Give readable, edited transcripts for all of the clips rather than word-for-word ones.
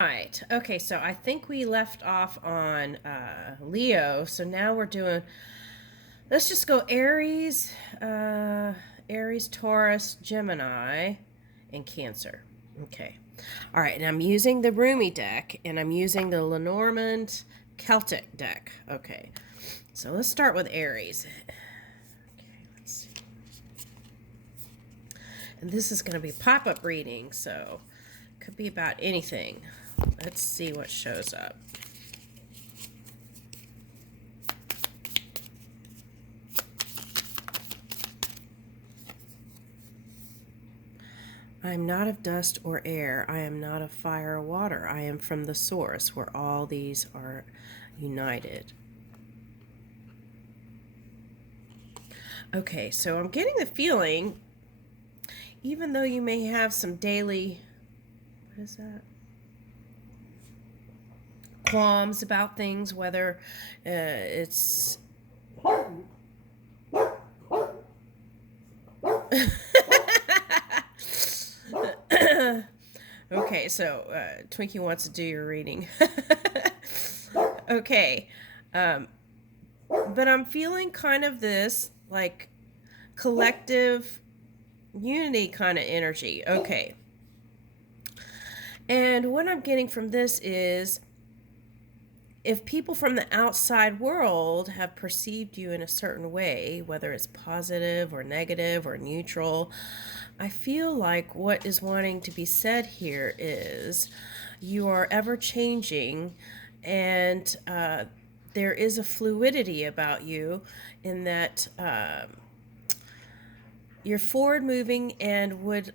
Right. Okay, so I think we left off on Leo. So now we're doing, let's just go Aries, Taurus, Gemini, and Cancer. Okay. All right, and I'm using the Rumi deck, and I'm using the Lenormand Celtic deck. Okay. So let's start with Aries. Okay, let's see. And this is going to be pop-up reading, so it could be about anything. Let's see what shows up. I am not of dust or air. I am not of fire or water. I am from the source where all these are united. Okay, so I'm getting the feeling, even though you may have some daily, what is that? Qualms about things, whether it's okay, so Twinkie wants to do your reading. Okay, but I'm feeling kind of this like collective unity kind of energy. Okay, and what I'm getting from this is, if people from the outside world have perceived you in a certain way, whether it's positive or negative or neutral, I feel like what is wanting to be said here is you are ever changing, and there is a fluidity about you in that you're forward moving and would,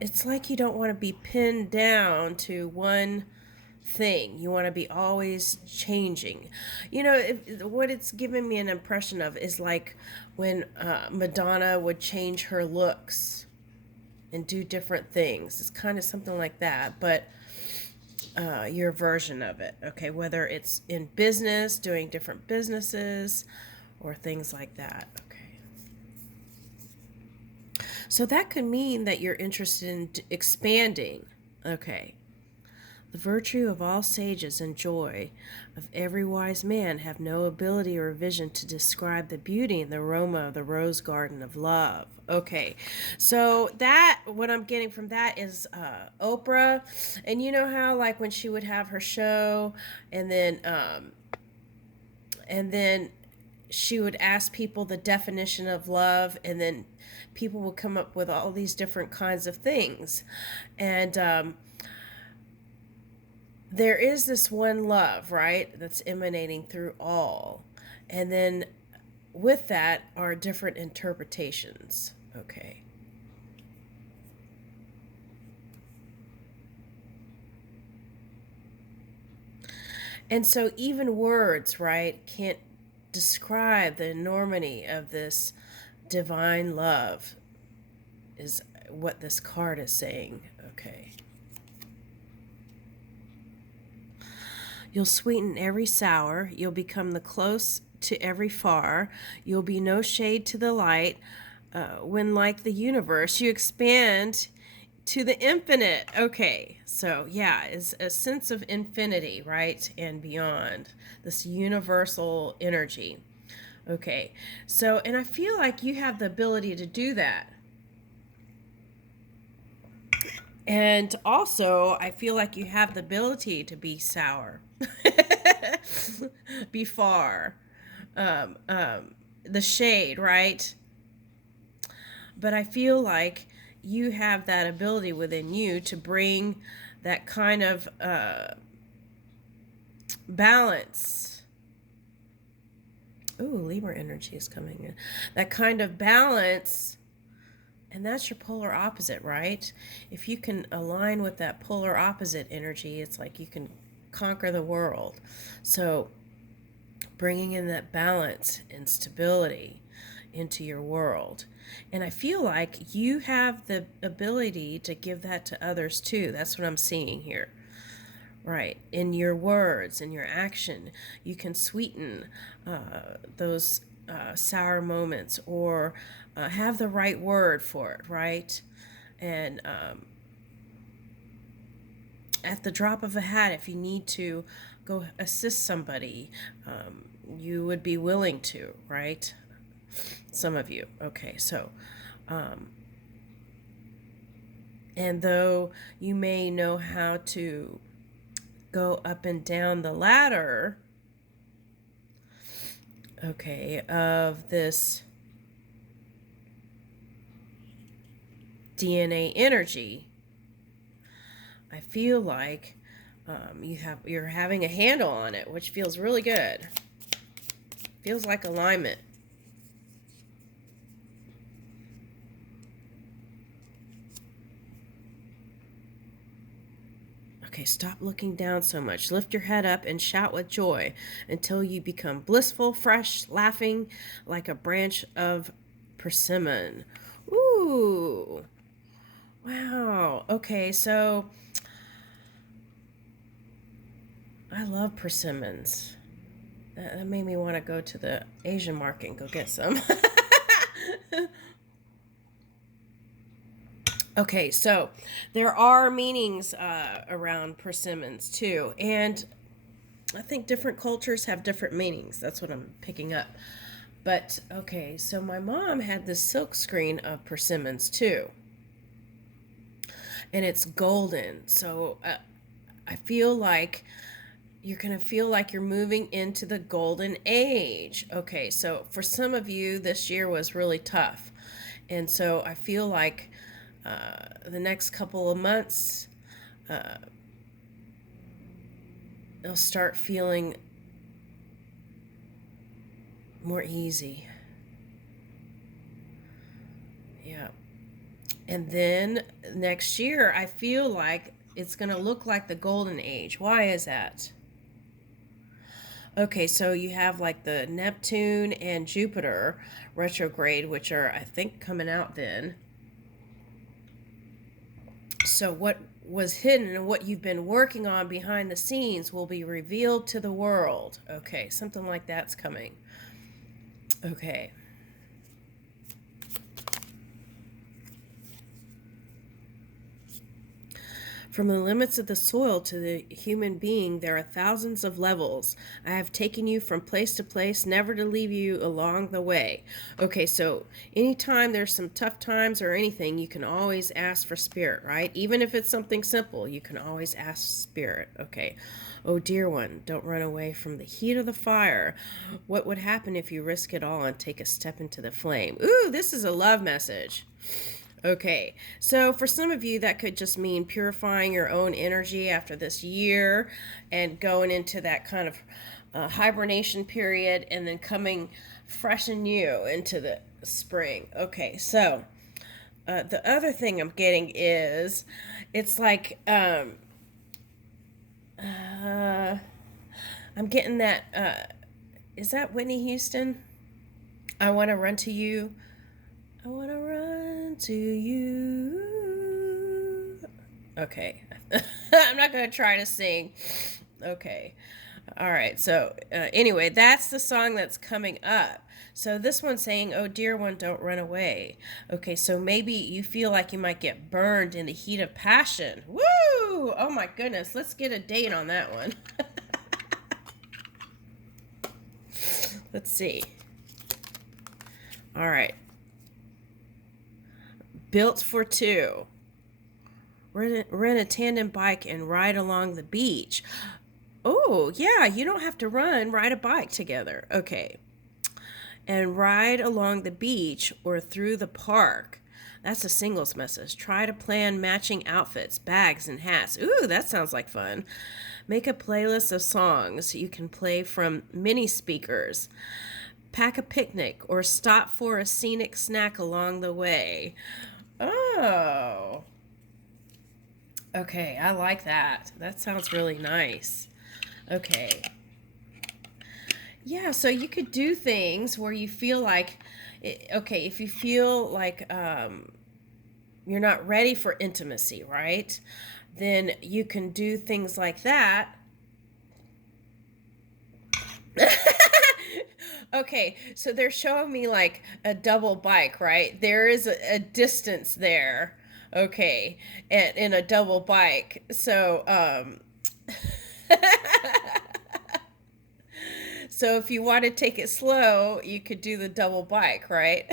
it's like you don't want to be pinned down to one thing. You want to be always changing. You know, what it's given me an impression of is like when Madonna would change her looks and do different things. It's kind of something like that, but your version of it. Okay, whether it's in business, doing different businesses, or things like that. Okay. So that could mean that you're interested in expanding. Okay. The virtue of all sages and joy of every wise man have no ability or vision to describe the beauty and the aroma of the rose garden of love. Okay, so that, what I'm getting from that is Oprah, and you know how like when she would have her show, and then she would ask people the definition of love, and then people would come up with all these different kinds of things, and there is this one love, right, that's emanating through all. And then with that are different interpretations. Okay. And so even words, right, can't describe the enormity of this divine love, is what this card is saying. Okay. You'll sweeten every sour. You'll become the close to every far. You'll be no shade to the light. When, like the universe, you expand to the infinite. Okay, so yeah, it's a sense of infinity, right? And beyond. This universal energy. Okay, so, and I feel like you have the ability to do that. And also, I feel like you have the ability to be sour, be far, the shade, right? But I feel like you have that ability within you to bring that kind of balance. Ooh, Libra energy is coming in. That kind of balance. And that's your polar opposite, right? If you can align with that polar opposite energy, it's like you can conquer the world. So bringing in that balance and stability into your world. And I feel like you have the ability to give that to others too. That's what I'm seeing here. Right. In your words, in your action, you can sweeten those sour moments, or have the right word for it, right? And at the drop of a hat, if you need to go assist somebody, you would be willing to, right? Some of you. Okay, so, and though you may know how to go up and down the ladder, okay, of this DNA energy, I feel like you're having a handle on it, which feels really good. Feels like alignment. Okay, stop looking down so much. Lift your head up and shout with joy until you become blissful, fresh, laughing like a branch of persimmon. Ooh. Wow. Okay, so I love persimmons. That made me want to go to the Asian market and go get some. Okay, so there are meanings around persimmons too. And I think different cultures have different meanings. That's what I'm picking up. But okay, so my mom had this silk screen of persimmons too. And it's golden. So I feel like you're going to feel like you're moving into the golden age. Okay, so for some of you, this year was really tough. And so I feel like the next couple of months, you'll start feeling more easy. Yeah. And then next year, I feel like it's going to look like the golden age. Why is that? Okay, so you have like the Neptune and Jupiter retrograde, which are, I think, coming out then. So what was hidden and what you've been working on behind the scenes will be revealed to the world. Okay, something like that's coming. Okay. From the limits of the soil to the human being, there are thousands of levels. I have taken you from place to place, never to leave you along the way. Okay, so anytime there's some tough times or anything, you can always ask for spirit, right? Even if it's something simple, you can always ask spirit. Okay. Oh, dear one, don't run away from the heat of the fire. What would happen if you risk it all and take a step into the flame? Ooh, this is a love message. Okay, so for some of you, that could just mean purifying your own energy after this year and going into that kind of hibernation period and then coming fresh and new into the spring. Okay, so the other thing I'm getting is it's like I'm getting that. Is that Whitney Houston? I want to run to you. I want to run to you. Okay. I'm not going to try to sing. Okay. All right. So, anyway, that's the song that's coming up. So, this one's saying, oh, dear one, don't run away. Okay. So, maybe you feel like you might get burned in the heat of passion. Woo! Oh, my goodness. Let's get a date on that one. Let's see. All right. Built for two. Rent a tandem bike and ride along the beach. Oh, yeah, you don't have to ride a bike together. Okay. And ride along the beach or through the park. That's a singles message. Try to plan matching outfits, bags, and hats. Ooh, that sounds like fun. Make a playlist of songs you can play from mini speakers. Pack a picnic or stop for a scenic snack along the way. Oh. Okay, I like that. That sounds really nice. Okay. Yeah, so you could do things where you feel like, okay, if you feel like you're not ready for intimacy, right? Then you can do things like that. Okay, so they're showing me like a double bike, right? There is a distance there. Okay, and in a double bike. So, so if you want to take it slow, you could do the double bike, right?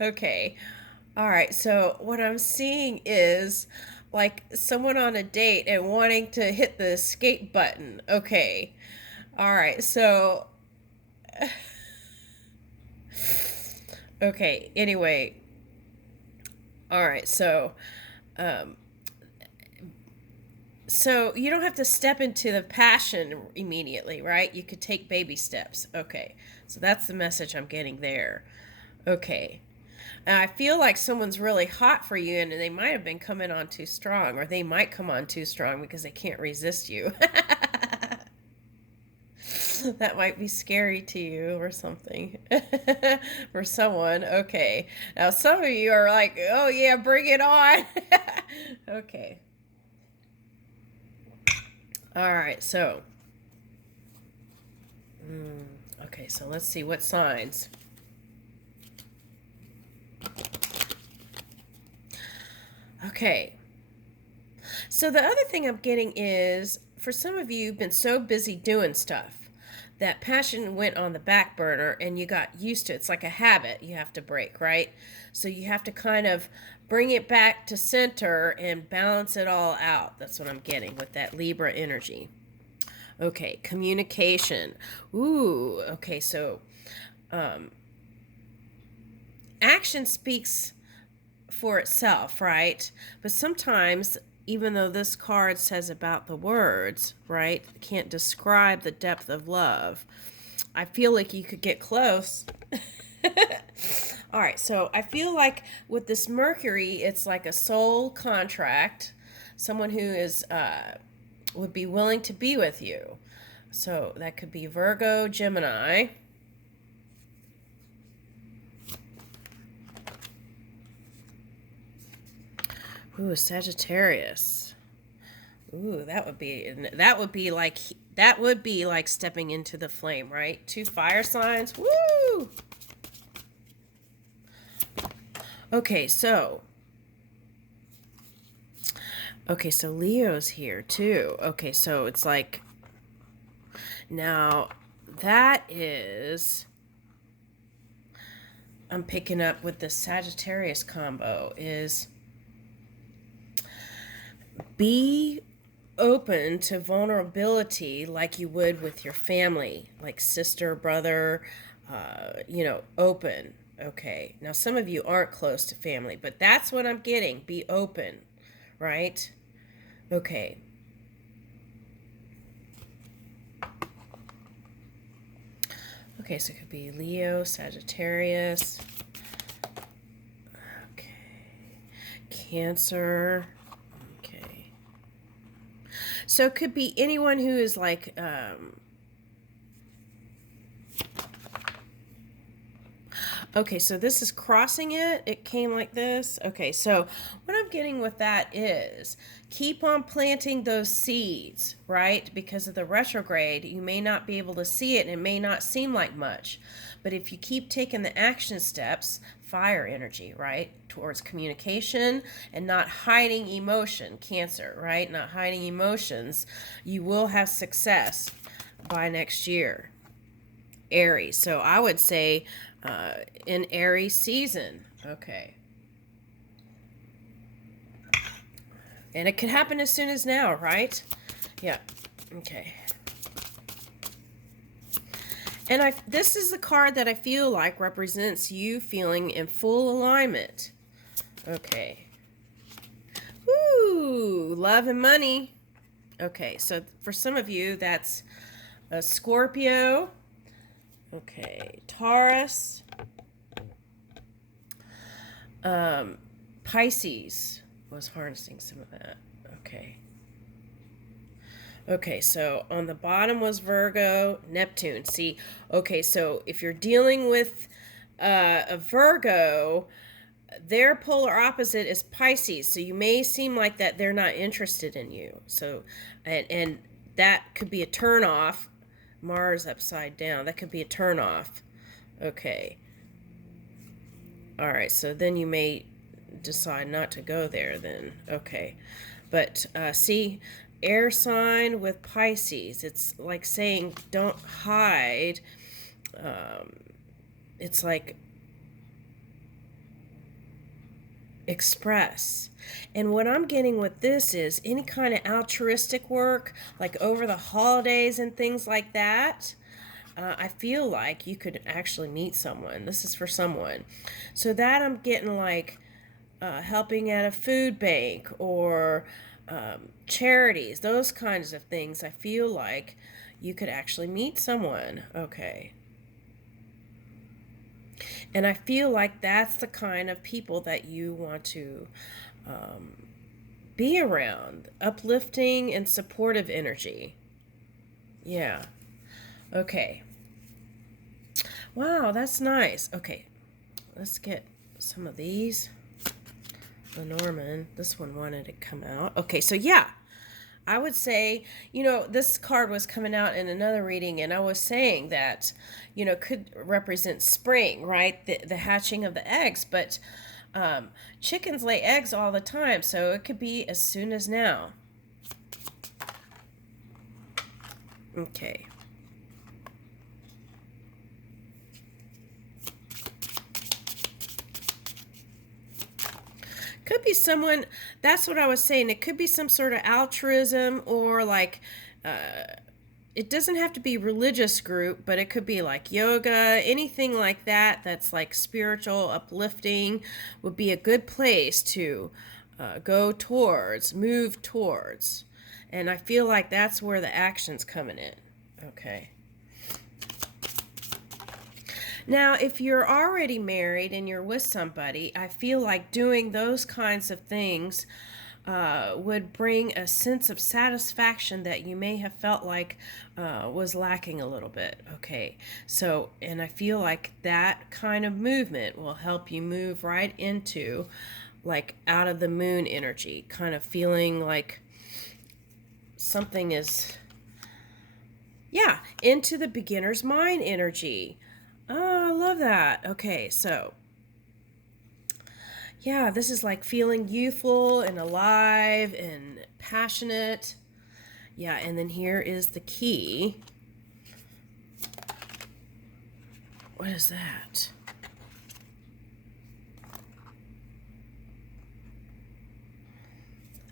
Okay. All right. So what I'm seeing is like someone on a date and wanting to hit the escape button. Okay. All right. So okay. Anyway. All right. Um so you don't have to step into the passion immediately, right? You could take baby steps. Okay. So that's the message I'm getting there. Okay. And I feel like someone's really hot for you and they might have been coming on too strong, or they might come on too strong because they can't resist you. That might be scary to you or something. For someone. Okay. Now, some of you are like, oh, yeah, bring it on. Okay. All right. So, okay. So let's see what signs. Okay. So the other thing I'm getting is for some of you, you've been so busy doing stuff that passion went on the back burner and you got used to it. It's like a habit you have to break, right? So you have to kind of bring it back to center and balance it all out. That's what I'm getting with that Libra energy. Okay, communication. Ooh, okay, so um, action speaks for itself, right? But sometimes, even though this card says about the words, right, can't describe the depth of love, I feel like you could get close. All right, so I feel like with this Mercury, it's like a soul contract, someone who is would be willing to be with you. So that could be Virgo, Gemini. Ooh, Sagittarius. Ooh, that would be like stepping into the flame, right? 2 fire signs. Woo! Okay, so Leo's here too. Okay, so it's like now that is I'm picking up with the Sagittarius combo is be open to vulnerability like you would with your family, like sister, brother, open. Okay. Now, some of you aren't close to family, but that's what I'm getting. Be open, right? Okay. Okay, so it could be Leo, Sagittarius. Okay. Cancer. Okay. So it could be anyone who is like, okay, so this is crossing it. It came like this. Okay, so what I'm getting with that is keep on planting those seeds, right? Because of the retrograde, you may not be able to see it and it may not seem like much. But if you keep taking the action steps, fire energy, right? Towards communication and not hiding emotion, Cancer, right? Not hiding emotions, you will have success by next year. Aries. So I would say in Aries season. Okay. And it could happen as soon as now, right? Yeah. Okay. And this is the card that I feel like represents you feeling in full alignment. Okay. Woo! Love and money. Okay, so for some of you, that's a Scorpio. Okay, Taurus. Pisces was harnessing some of that. Okay. Okay, so on the bottom was Virgo, Neptune. See, okay, so if you're dealing with a Virgo, their polar opposite is Pisces. So you may seem like that they're not interested in you. So, and that could be a turnoff. Mars upside down. That could be a turnoff. Okay. All right, so then you may decide not to go there then. Okay. But see, air sign with Pisces. It's like saying don't hide. It's like express. And what I'm getting with this is any kind of altruistic work, like over the holidays and things like that. I feel like you could actually meet someone. This is for someone. So that I'm getting like helping at a food bank or charities, those kinds of things. I feel like you could actually meet someone. Okay. And I feel like that's the kind of people that you want to be around. Uplifting and supportive energy. Yeah. Okay. Wow, that's nice. Okay, let's get some of these. Lenormand, this one wanted to come out. Okay, so yeah, I would say, this card was coming out in another reading, and I was saying that, could represent spring, right? The hatching of the eggs, but chickens lay eggs all the time, so it could be as soon as now. Okay. Could be someone, that's what I was saying. It could be some sort of altruism or like, it doesn't have to be religious group, but it could be like yoga, anything like that that's like spiritual, uplifting would be a good place to go towards, move towards. And I feel like that's where the action's coming in. Okay. Now, if you're already married and you're with somebody, I feel like doing those kinds of things would bring a sense of satisfaction that you may have felt like was lacking a little bit. Okay, so, and I feel like that kind of movement will help you move right into like out of the moon energy, kind of feeling like something is, yeah, into the beginner's mind energy. Oh, I love that. Okay, so yeah, this is like feeling youthful and alive and passionate. Yeah, and then here is the key. What is that?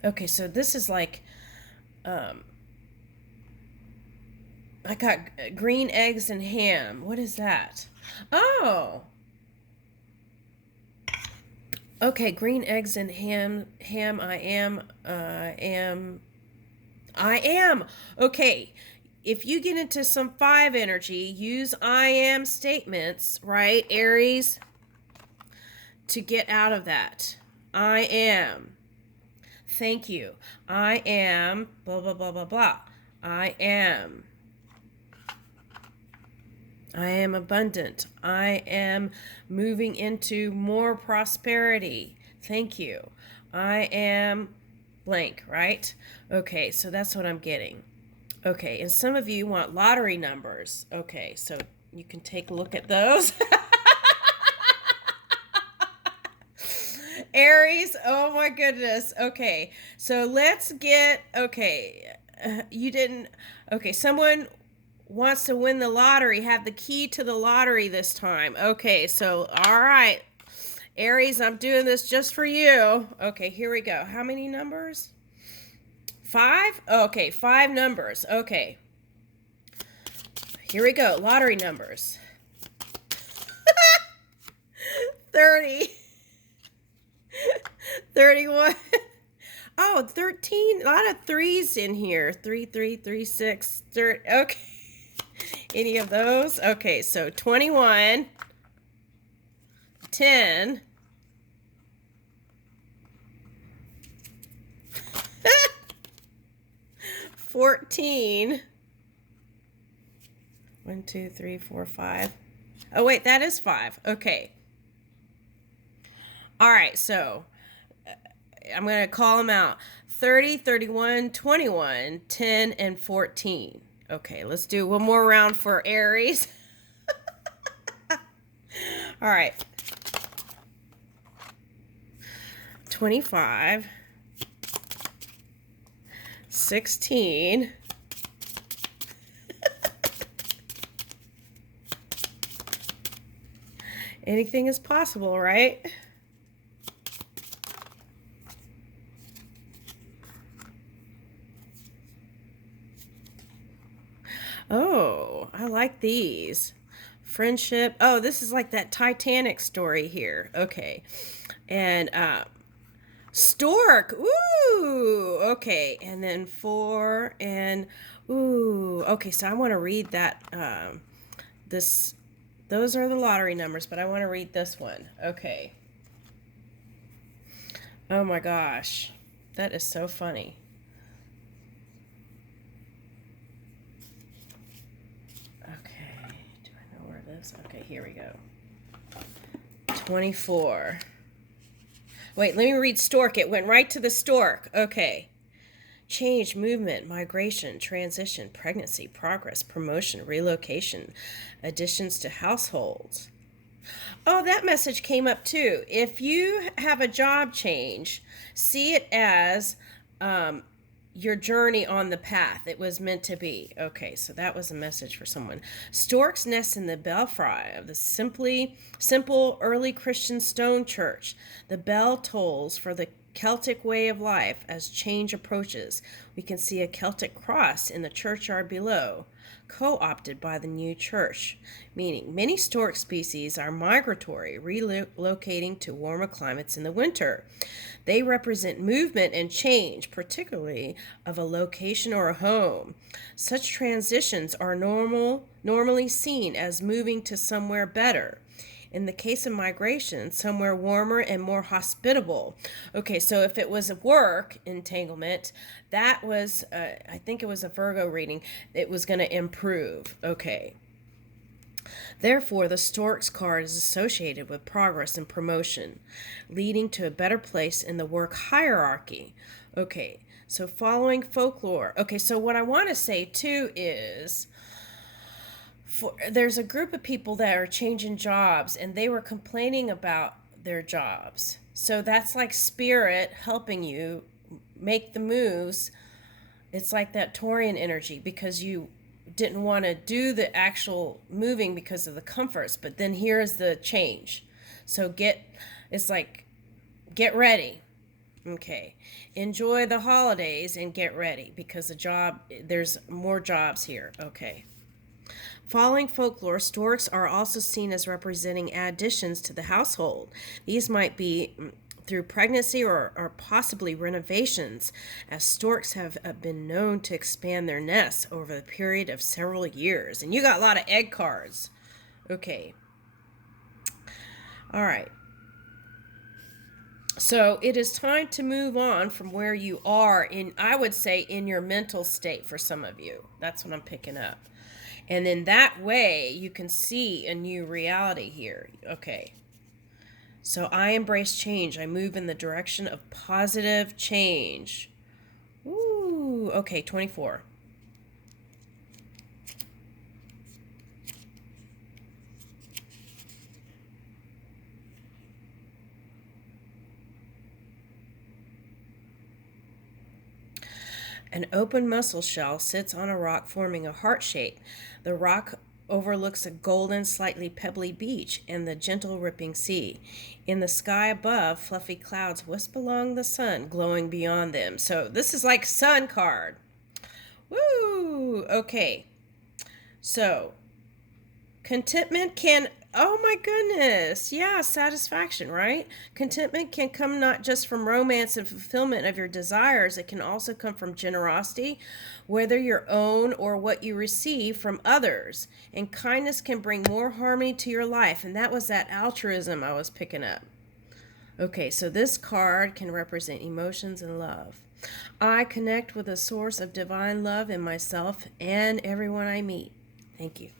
Okay, so this is like, I got green eggs and ham. What is that? Oh. Okay, green eggs and ham. I am. Okay. If you get into some 5 energy, use I am statements, right, Aries, to get out of that. I am. Thank you. I am blah, blah, blah, blah, blah. I am. I am abundant. I am moving into more prosperity. Thank you. I am blank, right? Okay, so that's what I'm getting. Okay, and some of you want lottery numbers. Okay, so you can take a look at those. Aries, oh my goodness. Okay, so let's get, someone wants to win the lottery, have the key to the lottery this time. Okay, so, all right. Aries, I'm doing this just for you. Okay, here we go. How many numbers? 5? Okay, 5 numbers. Okay. Here we go. Lottery numbers. 30. 31. Oh, 13. A lot of 3s in here. 3, 3, 3, 6, 30. Okay. Any of those? Okay, so 21, 10, 14, 1, 2, 3, 4, 5. Oh, wait, that is 5. Okay. All right, so I'm going to call them out. 30, 31, 21, 10, and 14. Okay, let's do one more round for Aries. All right. 25, 16, anything is possible, right? Oh, I like these. Friendship. Oh, this is like that Titanic story here. Okay. And stork. Ooh. Okay. And then 4 and ooh. Okay, so I want to read that this those are the lottery numbers, but I want to read this one. Okay. Oh my gosh. That is so funny. Okay. Do I know where it is? Okay, here we go. 24. Wait, let me read stork. It went right to the stork. Okay. Change, movement, migration, transition, pregnancy, progress, promotion, relocation, additions to households. Oh, that message came up too. If you have a job change, see it as your journey on the path it was meant to be. Okay, so that was a message for someone. Storks nest in the belfry of the simple early Christian stone church. The bell tolls for the Celtic way of life as change approaches. We can see a Celtic cross in the churchyard below, co-opted by the new church, meaning many stork species are migratory, relocating to warmer climates in the winter. They represent movement and change, particularly of a location or a home. Such transitions are normally seen as moving to somewhere better. In the case of migration, somewhere warmer and more hospitable. Okay, so if it was a work entanglement, that was, I think it was a Virgo reading, it was going to improve. Okay. Therefore, the Storks card is associated with progress and promotion, leading to a better place in the work hierarchy. Okay, so following folklore. Okay, so what I want to say too is, there's a group of people that are changing jobs and they were complaining about their jobs. So that's like spirit helping you make the moves. It's like that Taurian energy because you didn't want to do the actual moving because of the comforts, but then here's the change. So it's like get ready. Okay. Enjoy the holidays and get ready because there's more jobs here. Okay. Following folklore, storks are also seen as representing additions to the household. These might be through pregnancy or possibly renovations, as storks have been known to expand their nests over the period of several years. And you got a lot of egg cards. Okay. All right. So it is time to move on from where you are I would say, in your mental state for some of you. That's what I'm picking up. And in that way, you can see a new reality here. Okay. So I embrace change. I move in the direction of positive change. Ooh, okay, 24. An open mussel shell sits on a rock forming a heart shape. The rock overlooks a golden, slightly pebbly beach and the gentle ripping sea. In the sky above, fluffy clouds wisp along the sun, glowing beyond them. So this is like sun card. Woo! Okay. So contentment can, oh my goodness, yeah, satisfaction, right? Contentment can come not just from romance and fulfillment of your desires, it can also come from generosity, whether your own or what you receive from others. And kindness can bring more harmony to your life, and that was that altruism I was picking up. Okay, so this card can represent emotions and love. I connect with a source of divine love in myself and everyone I meet. Thank you.